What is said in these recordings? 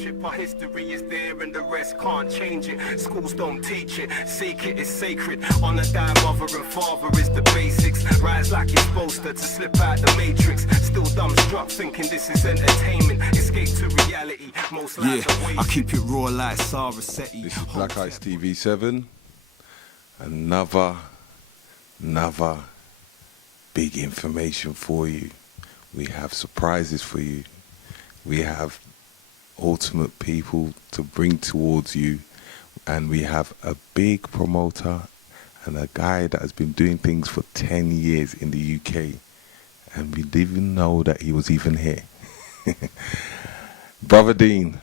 ownership. Our history is there and the rest can't change it. Schools don't teach it. Seek it is sacred. Honor thy mother and father is the basics. Rise like you're supposed to slip out the matrix. Still dumbstruck thinking this is entertainment. Escape to reality. Most lives are wasted. I keep it raw like Sarah Setti. This is Black Ice TV7. Another big information for you. We have surprises for you. We have ultimate people to bring towards you. And we have a big promoter and a guy that has been doing things for 10 years in the UK. And we didn't even know that he was even here. Brother Dean.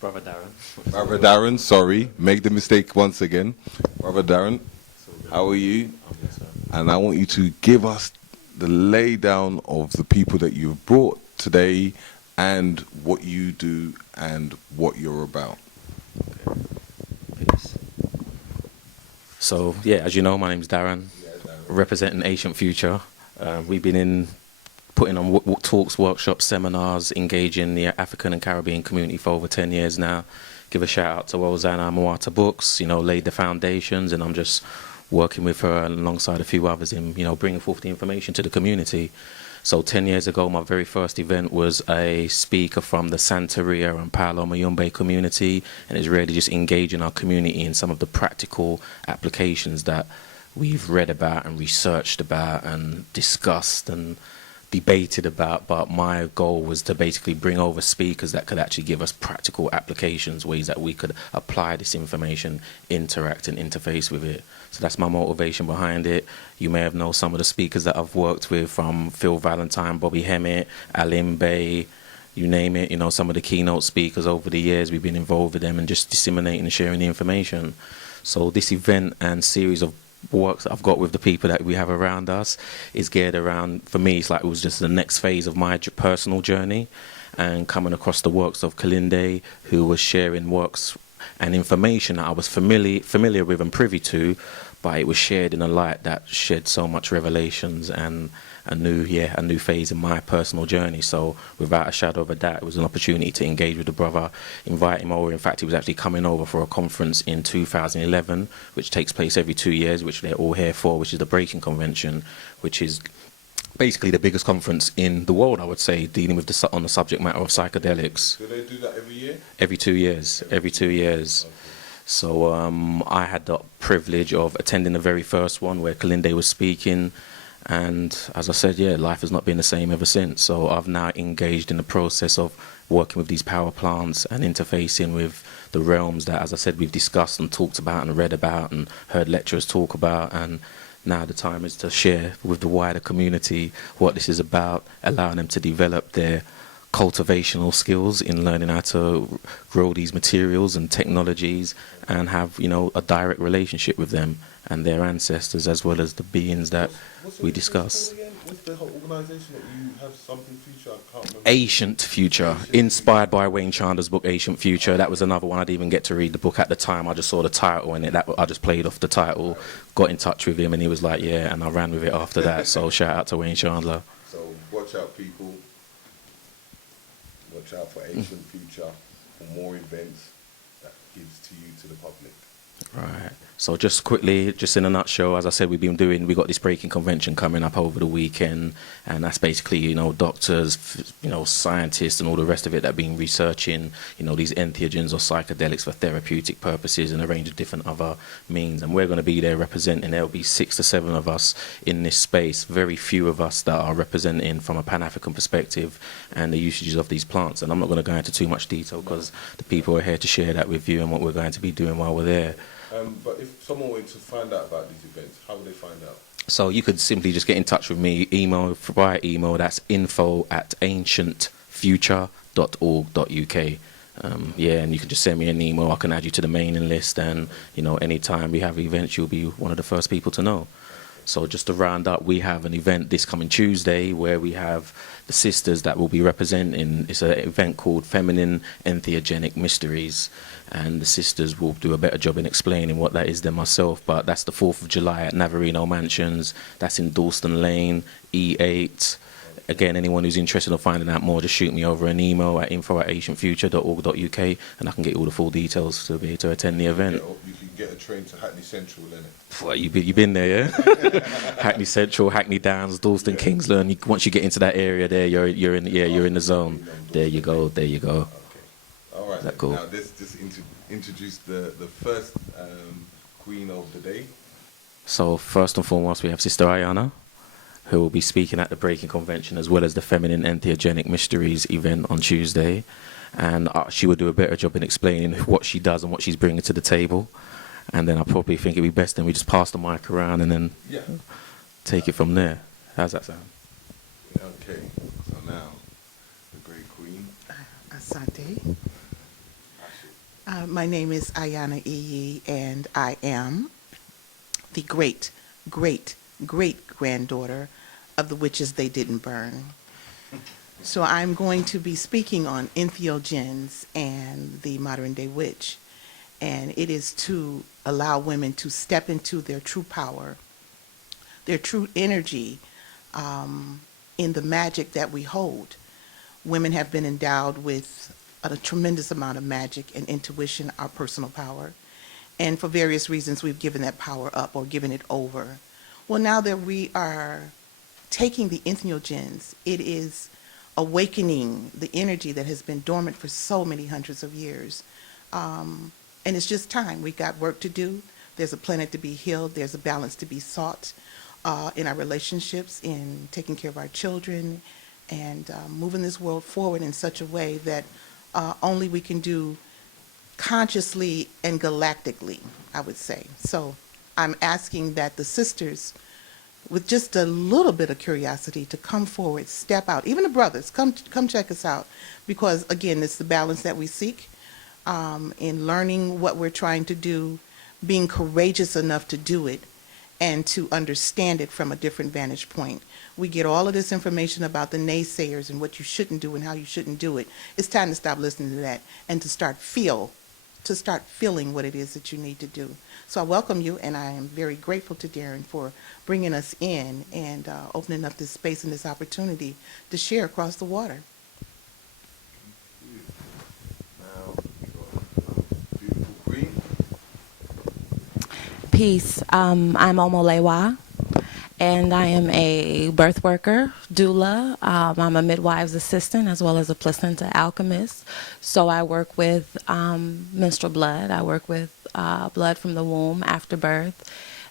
Brother Darren. Brother Darren, sorry. Make the mistake once again. Brother Darren, how are you? And I want you to give us the laydown of the people that you've brought today and what you do and what you're about. Peace. So, yeah, as you know, my name's Darren, representing Ancient Future. We've been putting on talks, workshops, seminars, engaging the African and Caribbean community for over 10 years now. Give a shout out to Rosanna Moata Books, laid the foundations, and I'm just working with her alongside a few others in, bringing forth the information to the community. So 10 years ago, my very first event was a speaker from the Santeria and Paolo Mayombe community, and it's really just engaging our community in some of the practical applications that we've read about and researched about and discussed and debated about. But my goal was to basically bring over speakers that could actually give us practical applications, ways that we could apply this information, interact and interface with it. So that's my motivation behind it. You may have known some of the speakers that I've worked with, from Phil Valentine, Bobby Hemmett, Alim Bey, you name it. Some of the keynote speakers over the years, we've been involved with them and just disseminating and sharing the information. So this event and series of works that I've got with the people that we have around us is geared around, for me, it's like it was just the next phase of my personal journey, and coming across the works of Kalinde, who was sharing works and information that I was familiar with and privy to, but it was shared in a light that shed so much revelations and a new phase in my personal journey. So without a shadow of a doubt, it was an opportunity to engage with the brother, invite him over. In fact, he was actually coming over for a conference in 2011, which takes place every 2 years, which they're all here for, which is the Breaking Convention, which is basically the biggest conference in the world, I would say, dealing with on the subject matter of psychedelics. Do they do that every year? Every 2 years. Every 2 years. Okay. So I had the privilege of attending the very first one where Kalinde was speaking, and as I said, life has not been the same ever since. So I've now engaged in the process of working with these power plants and interfacing with the realms that, as I said, we've discussed and talked about and read about and heard lecturers talk about, and now the time is to share with the wider community what this is about, allowing them to develop their cultivational skills in learning how to grow these materials and technologies, and have a direct relationship with them and their ancestors, as well as the beings that we discuss. What's the whole organisation that you have something future? I can't remember. Ancient Future, inspired by Wayne Chander's book Ancient Future. That was another one. I didn't even get to read the book at the time. I just saw the title in it. I just played off the title, got in touch with him, and he was like, yeah, and I ran with it after that. So shout out to Wayne Chandler. So watch out, people. Watch out for Ancient Future for more events that gives to you, to the public. Right. So just quickly, just in a nutshell, as I said, we got this Breaking Convention coming up over the weekend, and that's basically, doctors, scientists and all the rest of it that have been researching, these entheogens or psychedelics for therapeutic purposes and a range of different other means. And we're going to be there representing. There'll be 6 to 7 of us in this space, very few of us that are representing from a Pan-African perspective and the usages of these plants. And I'm not going to go into too much detail because the people are here to share that with you and what we're going to be doing while we're there. But if someone wanted to find out about these events, how would they find out? So you could simply just get in touch with me, via email, that's info@ancientfuture.org.uk. And you can just send me an email, I can add you to the mailing list, and anytime we have events, you'll be one of the first people to know. So just to round up, we have an event this coming Tuesday where we have the sisters that will be representing. It's an event called Feminine Entheogenic Mysteries, and the sisters will do a better job in explaining what that is than myself. But that's the 4th of July at Navarino Mansions. That's in Dalston Lane, E8. again, anyone who's interested in finding out more, just shoot me over an email at info@ancientfuture.org.uk, and I can get all the full details to be able to attend the event. You can get a train to Hackney Central, innit? Well, you been there, yeah? Hackney Central, Hackney Downs, Dalston, Kingsland. Once you get into that area there, you're in the zone. There you go. Okay. All right. Is that cool? Now let's just introduce the first queen of the day. So first and foremost, we have Sister Ayana, who will be speaking at the Breaking Convention as well as the Feminine Entheogenic Mysteries event on Tuesday. And she will do a better job in explaining what she does and what she's bringing to the table. And then I probably think it'd be best then we just pass the mic around and then take it from there. How's that sound? Okay, so now, the great queen. Asante. My name is Ayana Iyi, and I am the great, great, great granddaughter of the witches they didn't burn. So I'm going to be speaking on entheogens and the modern day witch. And it is to allow women to step into their true power, their true energy in the magic that we hold. Women have been endowed with a tremendous amount of magic and intuition, our personal power. And for various reasons, we've given that power up or given it over. Well, now that we are taking the entheogens, it is awakening the energy that has been dormant for so many hundreds of years. And it's just time. We've got work to do. There's a planet to be healed. There's a balance to be sought in our relationships, in taking care of our children, and moving this world forward in such a way that only we can do consciously and galactically, I would say. So I'm asking that the sisters, with just a little bit of curiosity, to come forward, step out. Even the brothers, come check us out. Because, again, it's the balance that we seek in learning what we're trying to do, being courageous enough to do it, and to understand it from a different vantage point. We get all of this information about the naysayers and what you shouldn't do and how you shouldn't do it. It's time to stop listening to that and to start feeling what it is that you need to do. So I welcome you, and I am very grateful to Darren for bringing us in and opening up this space and this opportunity to share across the water. Now, beautiful queen. Peace. I'm Omolewa, and I am a birth worker, doula. I'm a midwives assistant as well as a placenta alchemist. So I work with menstrual blood. I work with blood from the womb after birth.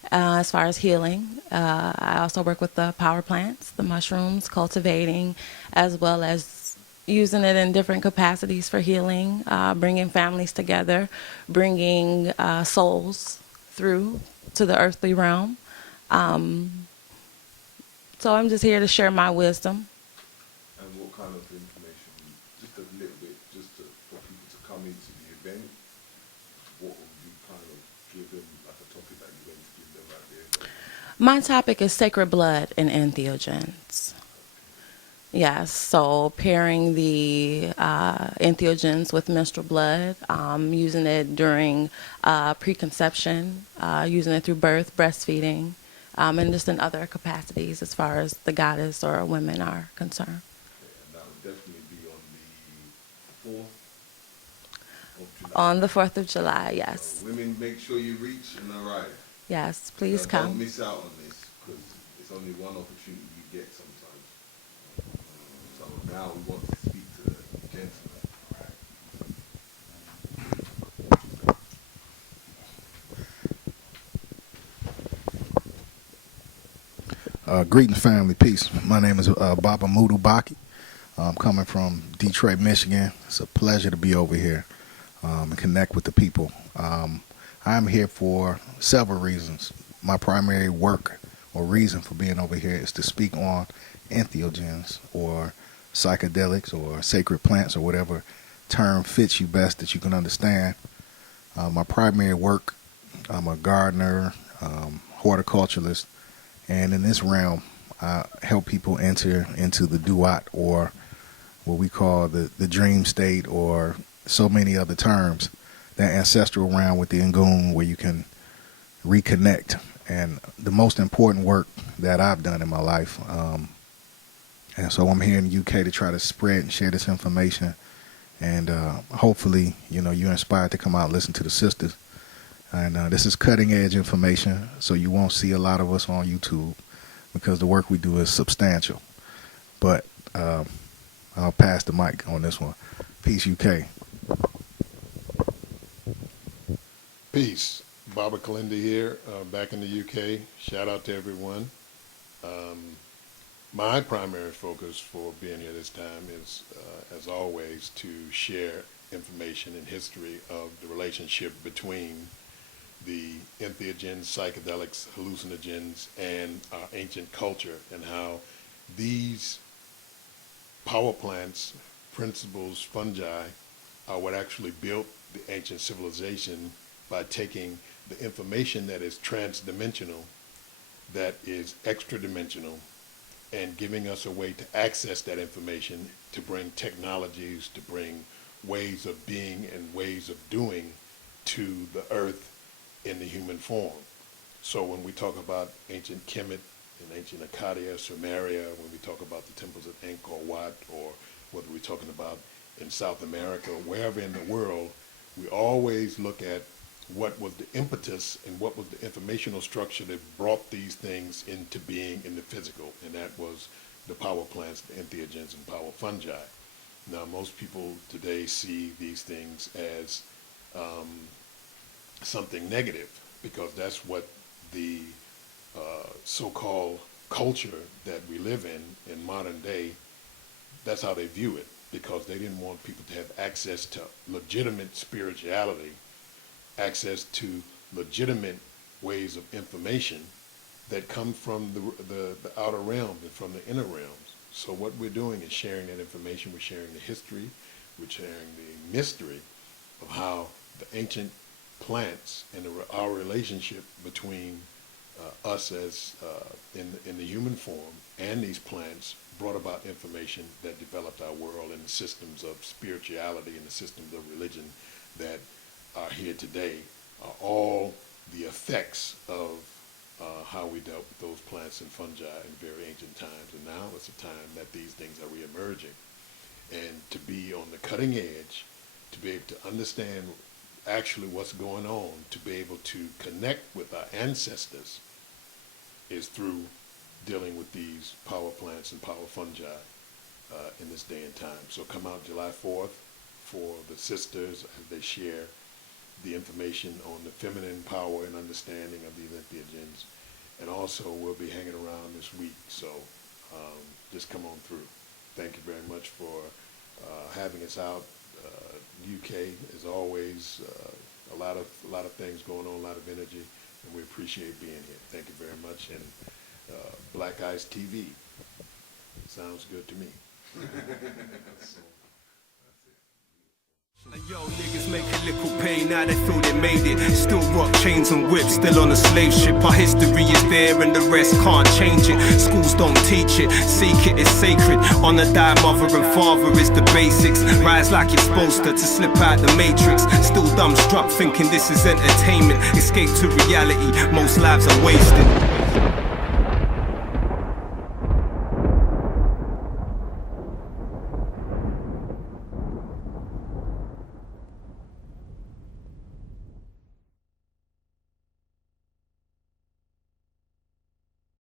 As far as healing, I also work with the power plants, the mushrooms, cultivating, as well as using it in different capacities for healing, bringing families together, bringing souls through to the earthly realm. So I'm just here to share my wisdom. And what kind of information, just a little bit, for people to come into the event, what would you kind of give them, like a topic that you're going to give them at the event? My topic is sacred blood and entheogens. Yes, so pairing the entheogens with menstrual blood, using it during preconception, using it through birth, breastfeeding, and just in other capacities as far as the goddess or women are concerned. Okay, and that would definitely be on the 4th of July. On the 4th of July, yes. So women, make sure you reach and arrive. Yes, please Don't come. miss out on this, because it's only one opportunity you get sometimes. So now we want to speak to the gentleman. Greetings, family. Peace. My name is Baba Mudu Baki. I'm coming from Detroit, Michigan. It's a pleasure to be over here and connect with the people. I'm here for several reasons. My primary work or reason for being over here is to speak on entheogens or psychedelics or sacred plants or whatever term fits you best that you can understand. My primary work, I'm a gardener, horticulturalist, and in this realm, I help people enter into the duat, or what we call the dream state, or so many other terms, that ancestral realm with the Ngoon, where you can reconnect. And the most important work that I've done in my life And so I'm here in the UK to try to spread and share this information. And hopefully, you're inspired to come out and listen to the sisters. And this is cutting edge information, so you won't see a lot of us on YouTube because the work we do is substantial. But I'll pass the mic on this one. Peace, UK. Peace. Baba Kalinda here, back in the UK. Shout out to everyone. My primary focus for being here this time is, as always, to share information and history of the relationship between the entheogens, psychedelics, hallucinogens, and our ancient culture, and how these power plants, principles, fungi, are what actually built the ancient civilization by taking the information that is transdimensional, that is extra-dimensional, and giving us a way to access that information, to bring technologies, to bring ways of being and ways of doing to the earth in the human form. So when we talk about ancient Kemet and ancient Akkadian, Sumeria, when we talk about the temples of Angkor Wat, or whether we're talking about in South America, or wherever in the world, we always look at what was the impetus and what was the informational structure that brought these things into being in the physical, and that was the power plants, the entheogens, and power fungi. Now, most people today see these things as something negative, because that's what the so-called culture that we live in modern day, that's how they view it, because they didn't want people to have access to legitimate spirituality, access to legitimate ways of information that come from the outer realms and from the inner realms. So what we're doing is sharing that information. We're sharing the history, we're sharing the mystery of how the ancient plants and our relationship between us as in the human form and these plants brought about information that developed our world and the systems of spirituality and the systems of religion that are here today are all the effects of how we dealt with those plants and fungi in very ancient times. And now it's a time that these things are reemerging. And to be on the cutting edge, to be able to understand actually what's going on, to be able to connect with our ancestors, is through dealing with these power plants and power fungi in this day and time. So come out July 4th for the sisters as they share the information on the feminine power and understanding of these entheogens. And also we'll be hanging around this week, so just come on through. Thank you very much for having us out. UK, as always, a lot of things going on, a lot of energy, and we appreciate being here. Thank you very much. And Black Ice TV sounds good to me. Yo, niggas make a little pay, now they feel they made it. Still rock chains and whips, still on a slave ship. Our history is there and the rest can't change it. Schools don't teach it, seek it is sacred. Honor thy mother and father is the basics. Rise like you're supposed to slip out the matrix. Still dumbstruck thinking this is entertainment. Escape to reality, most lives are wasted.